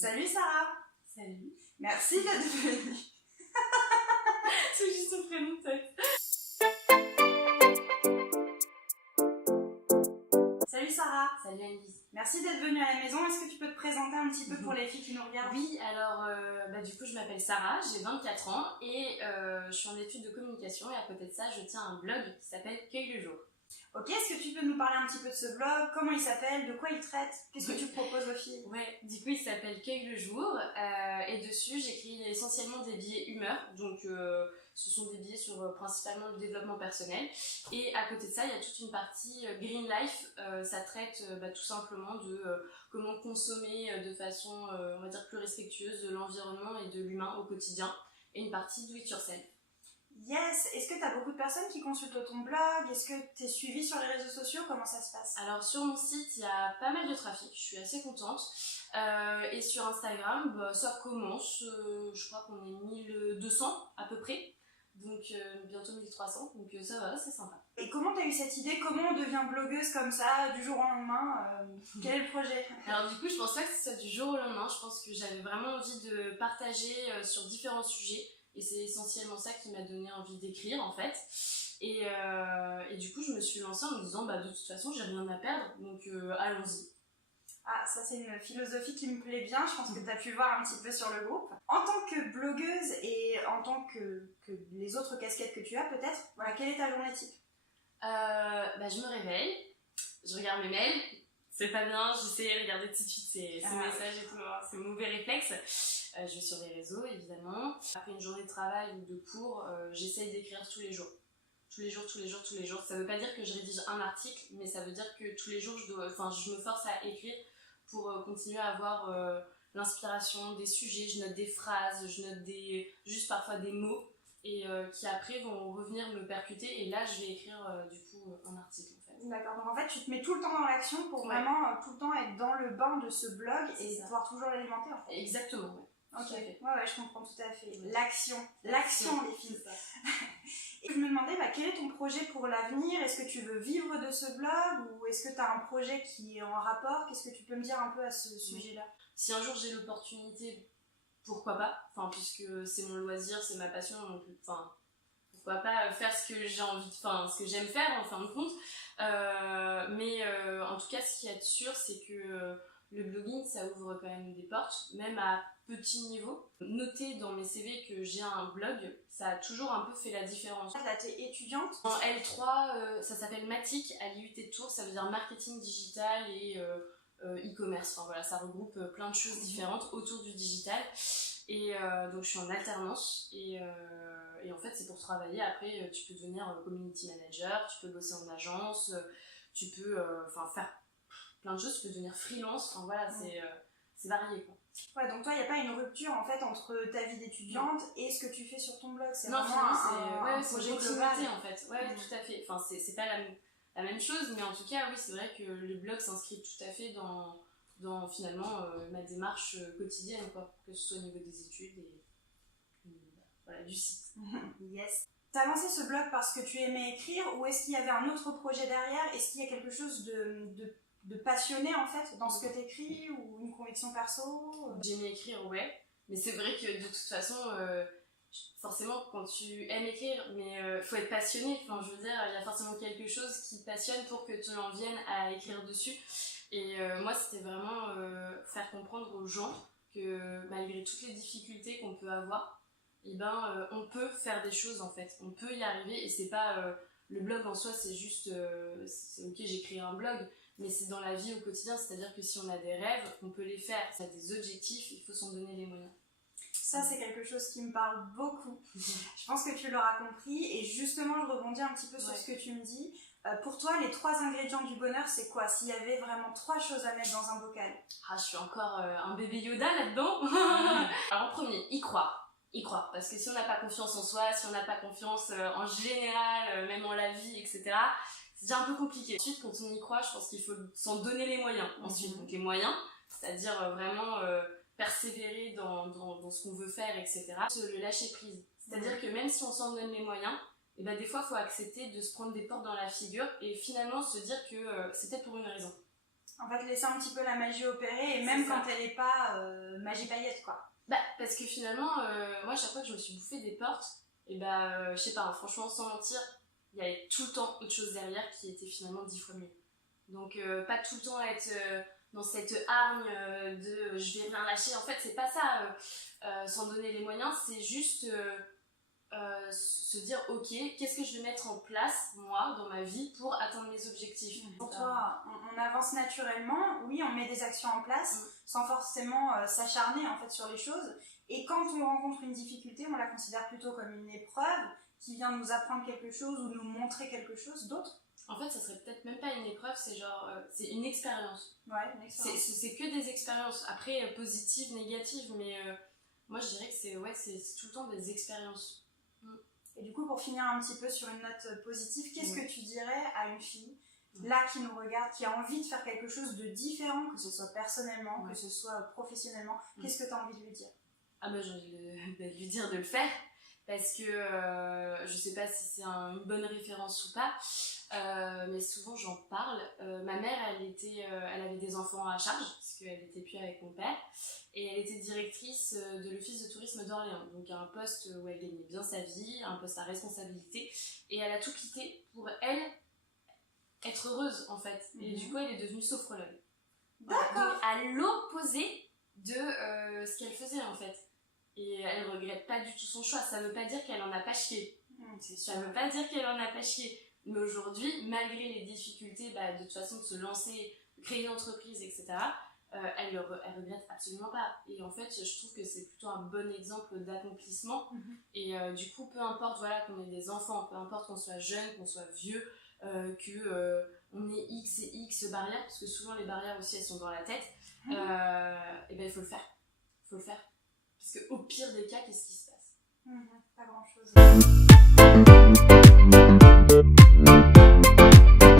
Salut Sarah. Salut. Merci d'être venue. C'est juste son prénom peut-être. Salut Sarah. Salut Annelise. Merci d'être venue à la maison. Est-ce que tu peux te présenter un petit peu pour les filles qui nous regardent? Oui, alors du coup je m'appelle Sarah, j'ai 24 ans et je suis en études de communication et à côté de ça je tiens un blog qui s'appelle Cueille le jour. Ok, est-ce que tu peux nous parler un petit peu de ce blog? Comment il s'appelle? De quoi il traite? Qu'est-ce que tu proposes aux filles? Ouais, du coup il s'appelle Cueille le jour et dessus j'écris essentiellement des billets humeur, donc ce sont des billets sur principalement le développement personnel et à côté de ça il y a toute une partie Green Life, ça traite tout simplement de comment consommer de façon on va dire plus respectueuse de l'environnement et de l'humain au quotidien et une partie do it yourself. Yes. Est-ce que tu as beaucoup de personnes qui consultent ton blog? Est-ce que tu es suivie sur les réseaux sociaux? Comment ça se passe? Alors sur mon site, il y a pas mal de trafic, je suis assez contente. Et sur Instagram, ça commence, je crois qu'on est 1200 à peu près. Donc bientôt 1300, donc ça va, c'est sympa. Et comment tu as eu cette idée? Comment on devient blogueuse comme ça, du jour au lendemain? Quel est le projet? Alors du coup, je pense pas que ce soit du jour au lendemain, je pense que j'avais vraiment envie de partager sur différents sujets. Et c'est essentiellement ça qui m'a donné envie d'écrire en fait. Et du coup, je me suis lancée en me disant, de toute façon, j'ai rien à perdre, donc allons-y. Ah, ça c'est une philosophie qui me plaît bien, je pense que tu as pu voir un petit peu sur le groupe. En tant que blogueuse et en tant que les autres casquettes que tu as peut-être, voilà, quelle est ta journée type? Je me réveille, je regarde mes mails, c'est pas bien, j'essaie de regarder tout de suite ces messages et tout, c'est mauvais réflexe. Je vais sur les réseaux évidemment. Après une journée de travail ou de cours, j'essaye d'écrire tous les jours. Tous les jours. Ça veut pas dire que je rédige un article, mais ça veut dire que tous les jours je me force à écrire pour continuer à avoir l'inspiration des sujets. Je note des phrases, je note juste parfois des mots et qui après vont revenir me percuter et là je vais écrire du coup un article en fait. D'accord, donc en fait tu te mets tout le temps dans l'action pour vraiment tout le temps être dans le bain de ce blog et pouvoir toujours l'alimenter en fait. Exactement, ouais. Ok, ouais, je comprends tout à fait. L'action les filles. Et je me demandais quel est ton projet pour l'avenir? Est-ce que tu veux vivre de ce blog ou est-ce que tu as un projet qui est en rapport? Qu'est-ce que tu peux me dire un peu à ce sujet-là? Si un jour j'ai l'opportunité, pourquoi pas, puisque c'est mon loisir, c'est ma passion, donc pourquoi pas faire ce que j'ai envie de, ce que j'aime faire en fin de compte. Mais en tout cas, ce qu'il y a de sûr, c'est que le blogging, ça ouvre quand même des portes, même à petit niveau. Noter dans mes CV que j'ai un blog, ça a toujours un peu fait la différence. Là, tu es étudiante? En L3, ça s'appelle MATIC, à l'IUT de Tours, ça veut dire marketing digital et e-commerce. Ça regroupe plein de choses différentes autour du digital. Et donc je suis en alternance et en fait c'est pour travailler. Après tu peux devenir community manager, tu peux bosser en agence, tu peux faire plein de choses, tu peux devenir freelance, c'est varié quoi. Ouais, donc toi il n'y a pas une rupture en fait entre ta vie d'étudiante et ce que tu fais sur ton blog? C'est non, vraiment un projet global en fait. Ouais, tout à fait. C'est pas la même chose, mais en tout cas oui, c'est vrai que le blog s'inscrit tout à fait dans finalement ma démarche quotidienne, quoi, que ce soit au niveau des études et du site. Yes. T'as lancé ce blog parce que tu aimais écrire ou est-ce qu'il y avait un autre projet derrière? Est-ce qu'il y a quelque chose de passionné en fait dans ce que t'écris ou une conviction perso? J'aimais écrire, ouais, mais c'est vrai que de toute façon forcément quand tu aimes écrire, mais faut être passionné, je veux dire, il y a forcément quelque chose qui te passionne pour que tu en viennes à écrire dessus. Et moi, c'était vraiment faire comprendre aux gens que malgré toutes les difficultés qu'on peut avoir, on peut faire des choses en fait. On peut y arriver et c'est pas le blog en soi, c'est juste, c'est ok, j'écris un blog, mais c'est dans la vie au quotidien. C'est-à-dire que si on a des rêves, on peut les faire. Si on a des objectifs, il faut s'en donner les moyens. Ça, c'est quelque chose qui me parle beaucoup. Je pense que tu l'auras compris et justement, je rebondis un petit peu sur ce que tu me dis. Pour toi, les 3 ingrédients du bonheur, c'est quoi? S'il y avait vraiment 3 choses à mettre dans un bocal? Je suis encore un bébé Yoda là-dedans. Alors en premier, y croire, parce que si on n'a pas confiance en soi, si on n'a pas confiance en général, même en la vie, etc., c'est déjà un peu compliqué. Ensuite, quand on y croit, je pense qu'il faut s'en donner les moyens. Ensuite, donc les moyens, c'est-à-dire vraiment persévérer dans ce qu'on veut faire, etc. Le lâcher prise, c'est-à-dire que même si on s'en donne les moyens, des fois, il faut accepter de se prendre des portes dans la figure et finalement se dire que c'est peut-être pour une raison. En fait, laisser un petit peu la magie opérer, et même quand elle n'est pas magie paillette, quoi. Bah, parce que finalement, moi, chaque fois que je me suis bouffé des portes, et bah, je sais pas, hein, franchement, sans mentir, il y avait tout le temps autre chose derrière qui était finalement 10 fois mieux. Donc, pas tout le temps être dans cette hargne de je vais rien lâcher. En fait, c'est pas ça, s'en donner les moyens, c'est juste se dire ok, qu'est-ce que je vais mettre en place moi dans ma vie pour atteindre mes objectifs. Pour toi, on avance naturellement, oui, on met des actions en place sans forcément s'acharner en fait sur les choses, et quand on rencontre une difficulté, on la considère plutôt comme une épreuve qui vient nous apprendre quelque chose ou nous montrer quelque chose d'autre. En fait, ça serait peut-être même pas une épreuve, c'est genre c'est une expérience. Ouais, une expérience. C'est que des expériences, après positives, négatives, mais moi je dirais que c'est tout le temps des expériences. Et du coup, pour finir un petit peu sur une note positive, qu'est-ce que tu dirais à une fille là qui nous regarde, qui a envie de faire quelque chose de différent, que ce soit personnellement, que ce soit professionnellement, qu'est-ce que tu as envie de lui dire? Ah bah j'ai envie de lui dire de le faire, parce que je sais pas si c'est une bonne référence ou pas, mais souvent j'en parle. Ma mère, elle avait des enfants à charge, parce qu'elle n'était plus avec mon père, et elle était directrice de l'office de tourisme d'Orléans, donc un poste où elle gagnait bien sa vie, un poste à responsabilité, et elle a tout quitté pour elle être heureuse en fait, et du coup elle est devenue sophrologue. D'accord. Donc à l'opposé de ce qu'elle faisait en fait. Et elle regrette pas du tout son choix. Ça veut pas dire qu'elle en a pas chié. Ça veut pas dire qu'elle en a pas chié. Mais aujourd'hui, malgré les difficultés de toute façon de se lancer, de créer une entreprise, etc., elle regrette absolument pas. Et en fait, je trouve que c'est plutôt un bon exemple d'accomplissement. Et du coup, peu importe qu'on ait des enfants, peu importe qu'on soit jeune, qu'on soit vieux, qu'on ait X et X barrières, parce que souvent les barrières aussi elles sont dans la tête, et ben il faut le faire. Il faut le faire. Parce qu'au pire des cas, qu'est-ce qui se passe? Pas grand chose.